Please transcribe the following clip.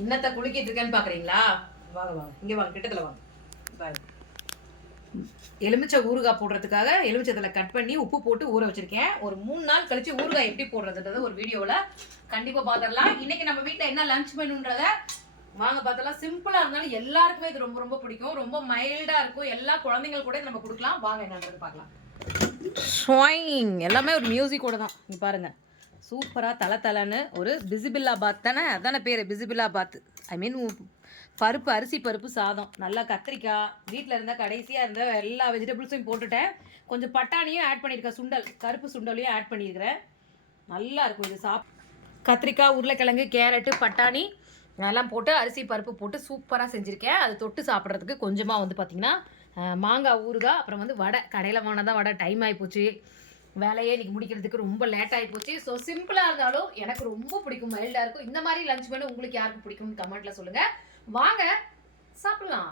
என்னத்தை குளிக்கிட்டு இருக்கேன்னு பாக்குறீங்களா? வாங்க வாங்க, இங்க வாங்க, கிட்டத்துல வாங்க. பாருங்க, எலுமிச்சை ஊறுகாய் போடுறதுக்காக எலுமிச்சத்துல கட் பண்ணி உப்பு போட்டு ஊற வச்சிருக்கேன். ஒரு 3 நாள் கழிச்சு ஊறுகாய் எப்படி போடுறதுன்றத ஒரு வீடியோவில் கண்டிப்பா பாத்திரலாம். இன்னைக்கு நம்ம வீட்டில் என்ன லஞ்ச் மெனுன்றத வாங்க பார்த்தலாம். சிம்பிளா இருந்தாலும் எல்லாருக்குமே இது ரொம்ப ரொம்ப பிடிக்கும். ரொம்ப மைல்டா இருக்கும். எல்லா குழந்தைங்களுக்கு கூட நம்ம கொடுக்கலாம். வாங்க என்னன்றது பார்க்கலாம். எல்லாமே ஒரு மியூசிக்கோட தான். இங்க பாருங்க, சூப்பராக தலை ஒரு பிசிபில்லாபாத் தானே, அதானே பேர் பிசிபில்லாபாத். ஐ மீன் பருப்பு, அரிசி பருப்பு சாதம், நல்லா கத்திரிக்காய் வீட்டில் இருந்தால் கடைசியாக இருந்த எல்லா வெஜிடபிள்ஸையும் போட்டுட்டேன். கொஞ்சம் பட்டாணியும் ஆட் பண்ணியிருக்கேன், சுண்டல், கருப்பு சுண்டலையும் ஆட் பண்ணியிருக்கிறேன். நல்லா இருக்கும் இது கத்திரிக்காய், உருளைக்கிழங்கு, கேரட்டு, பட்டாணி அதெல்லாம் போட்டு அரிசி பருப்பு போட்டு சூப்பராக செஞ்சுருக்கேன். அது தொட்டு சாப்பிட்றதுக்கு கொஞ்சமாக வந்து பார்த்திங்கன்னா மாங்காய் ஊறுகாய், அப்புறம் வந்து வடை. கடையில் வாங்கினதான் வடை, டைம் ஆகிப்போச்சு, வேலையே இன்றைக்கி முடிக்கிறதுக்கு ரொம்ப லேட் ஆகி போச்சு. ஸோ சிம்பிளாக இருந்தாலும் எனக்கு ரொம்ப பிடிக்கும், மைல்டாக இருக்கும். இந்த மாதிரி லஞ்ச் மெனு உங்களுக்கு யாருக்கு பிடிக்கும்னு கமெண்ட்டில் சொல்லுங்கள். வாங்க சாப்பிட்லாம்.